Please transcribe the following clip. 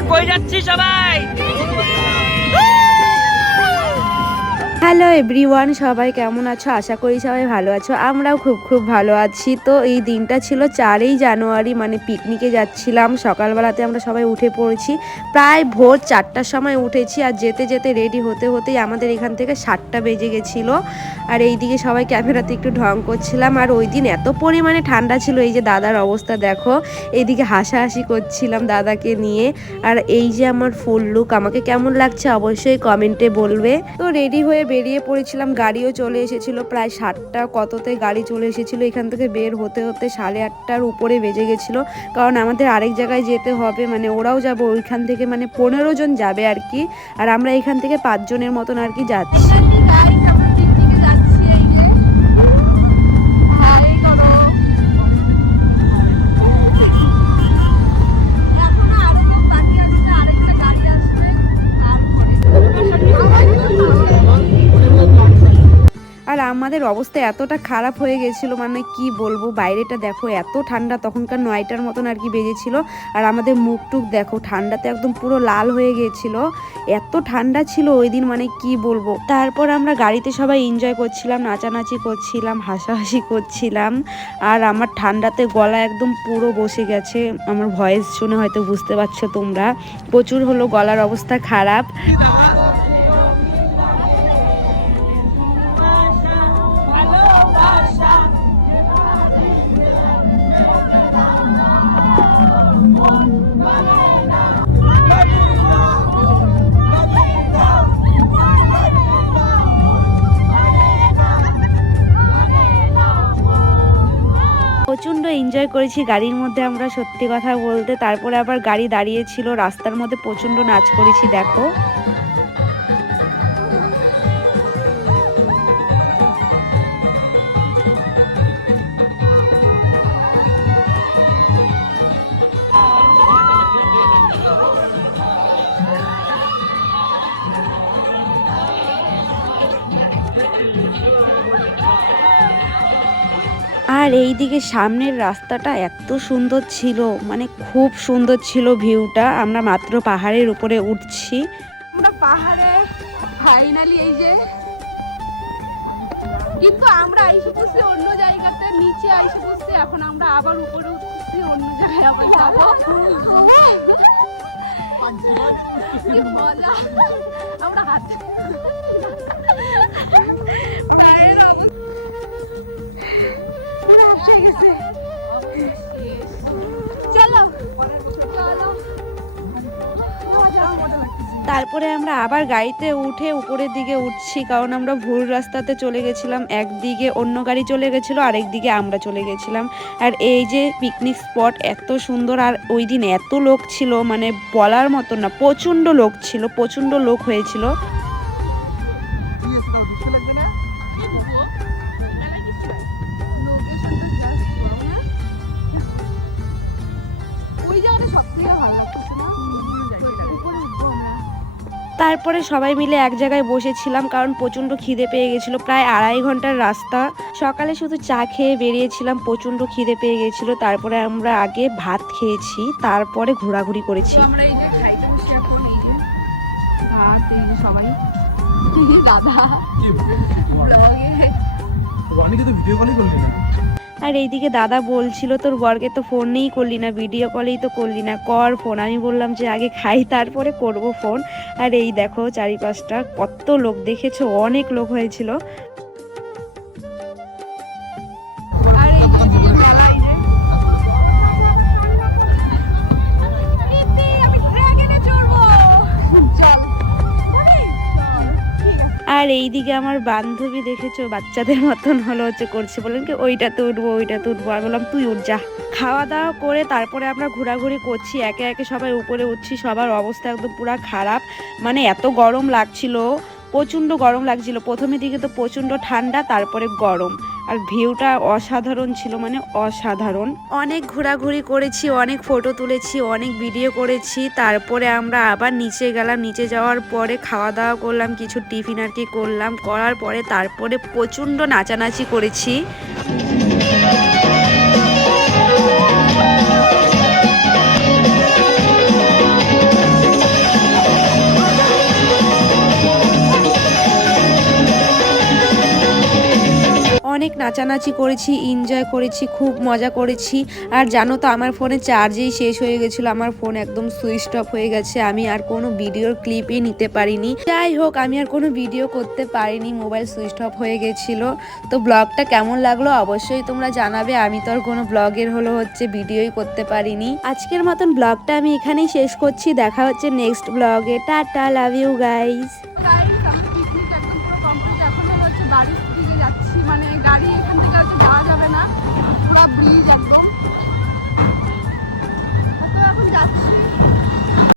আমরা কই যাচ্ছি সবাই? হ্যালো এভরিওয়ান, সবাই কেমন আছো? আশা করি সবাই ভালো আছো। আমরাও খুব ভালো আছি। তো এই দিনটা ছিল 4ই জানুয়ারি, মানে পিকনিকে যাচ্ছিলাম। সকালবেলাতে আমরা সবাই উঠে পড়েছি, প্রায় ভোর 4টার সময় উঠেছি। আর যেতে যেতে রেডি হতে হতেই আমাদের এখান থেকে 7টা বেজে গেছিলো। আর এইদিকে সবাই ক্যামেরাতে একটু ঢং করছিলাম। আর ওই দিন এত পরিমাণে ঠান্ডা ছিল, এই যে দাদার অবস্থা দেখো। এইদিকে হাসাহাসি করছিলাম দাদাকে নিয়ে। আর এই যে আমার ফুল লুক, আমাকে কেমন লাগছে অবশ্যই কমেন্টে বলবে। তো রেডি হয়ে বেরিয়ে পড়েছিলাম, গাড়িও চলে এসেছিল। প্রায় 7টা কততে গাড়ি চলে এসেছিল। এখান থেকে বের হতে হতে 8:30টার উপরে বেজে গেছিলো। কারণ আমাদের আরেক জায়গায় যেতে হবে, মানে ওরাও যাবো ওইখান থেকে, মানে 15 জন যাবে আর কি। আর আমরা এখান থেকে 5 জনের মতন আর কি যাচ্ছি। আর আমাদের অবস্থা এতটা খারাপ হয়ে গেছিলো, মানে কি বলবো, বাইরেটা দেখো এত ঠান্ডা। তখনকার 9টার মতন আর কি বেজেছিল। আর আমাদের মুখ টুক দেখো ঠান্ডাতে একদম পুরো লাল হয়ে গিয়েছিল। এত ঠান্ডা ছিল ওই দিন, মানে কি বলবো। তারপর আমরা গাড়িতে সবাই এনজয় করছিলাম, নাচানাচি করছিলাম, হাসাহাসি করছিলাম। আর আমার ঠান্ডাতে গলা একদম পুরো বসে গেছে। আমার ভয়েস শুনে হয়তো বুঝতে পারছো তোমরা, প্রচুর হলো গলার অবস্থা খারাপ। প্রচণ্ড এনজয় করেছি গাড়ির মধ্যে আমরা, সত্যি কথা বলতে। তারপরে আবার গাড়ি দাঁড়িয়েছিল, রাস্তার মধ্যে প্রচণ্ড নাচ করেছি দেখো। আর এই দিকে সামনের রাস্তাটা এত সুন্দর ছিল, মানে খুব সুন্দর ছিল ভিউটা। আমরা মাত্র পাহাড়ের উপরে উঠছি। আমরা পাহাড়ে ফাইনালি এই যে, কিন্তু আমরা আইসে পড়ছি অন্য জায়গাতে, নিচে আইসে পড়ছি। এখন আমরা আবার উপরে উঠছি, অন্য জায়গায় আবার যাবো। কি মজা! আমরা হাতে পুরো হাসে গেছে। চলো চলো। তারপরে আমরা আবার গাড়িতে উঠে উপরের দিকে উঠছি, কারণ আমরা ভুল রাস্তাতে চলে গেছিলাম। একদিকে অন্য গাড়ি চলে গেছিলো, আরেকদিকে আমরা চলে গেছিলাম। আর এই যে পিকনিক স্পট এত সুন্দর। আর ওই দিন এত লোক ছিল, মানে বলার মতো না, প্রচণ্ড লোক ছিল, প্রচণ্ড লোক হয়েছিল। তারপরে সবাই মিলে এক জায়গায় বসেছিলাম, কারণ প্রচণ্ড খিদে পেয়ে গেছিলো। প্রায় 2.5 ঘন্টার রাস্তা। সকালে শুধু চা খেয়ে বেরিয়েছিলাম, প্রচণ্ড খিদে পেয়ে গেছিলো। তারপরে আমরা আগে ভাত খেয়েছি, তারপরে ঘোরাঘুরি করেছি। আমরা এই যে খাইতে বসে এখন এই যে ভাত, এই যে সবাই দাদা ভিডিও কলই করলি না। আর এইদিকে দাদা বলছিল, তোর বরকে তো ফোনই করলি না, ভিডিও কলেই তো করলি না, কর ফোন। আমি বললাম যে আগে খাই তারপরে করব ফোন। আর এই দেখো চারিপাশটা কত লোক, দেখেছো অনেক লোক হয়েছিল। আর এইদিকে আমার বান্ধবী দেখেছো বাচ্চাদের মতন হচ্ছে করছে, বলেন কি ওইটাতে উঠবো ওইটাতে উঠবো। আমি বললাম তুই উঠ যা। খাওয়া দাওয়া করে তারপরে আমরা ঘোরাঘুরি করছি, একে একে সবাই উপরে উঠছি। সবার অবস্থা একদম পুরো খারাপ, মানে এত গরম লাগছিল, প্রচণ্ড গরম লাগছিল। প্রথমের দিকে তো প্রচণ্ড ঠান্ডা, তারপরে গরম। আর ভিউটা অসাধারণ ছিল, মানে অসাধারণ। অনেক ঘোরাঘুরি করেছি, অনেক ফটো তুলেছি, অনেক ভিডিও করেছি। তারপরে আমরা আবার নিচে গেলাম। নিচে যাওয়ার পরে খাওয়া দাওয়া করলাম, কিছু টিফিন আর কি করলাম। করার পরে তারপরে প্রচণ্ড নাচানাচি করেছি। নাচানাচি করেছি, এনজয় করেছি, খুব মজা করেছি। আর জানো তো আমার ফোনে চার্জেই শেষ হয়ে গেছিলো, আমার ফোন একদম সুইচ অফ হয়ে গেছে, আমি আর কোনো ভিডিওর ক্লিপই নিতে পারিনি। যাই হোক, আমি আর কোনো ভিডিও করতে পারিনি, মোবাইল সুইচ অফ হয়ে গেছিলো। তো ব্লগটা কেমন লাগলো অবশ্যই তোমরা জানাবে। আমি তো আর কোনো ব্লগের হচ্ছে ভিডিওই করতে পারিনি। আজকের মতন ব্লগটা আমি এখানেই শেষ করছি, দেখা হচ্ছে নেক্সট ব্লগে। Tata, love you guys. Guys আমরা পিকনিক একদম পুরো কমপ্লিট, এখন হচ্ছে বাড়ির দিকে যাচ্ছি, মানে গাড়ি এখান থেকে হয়তো যাওয়া যাবে না, পুরো ব্রিজ একদম, তো এখন যাচ্ছি।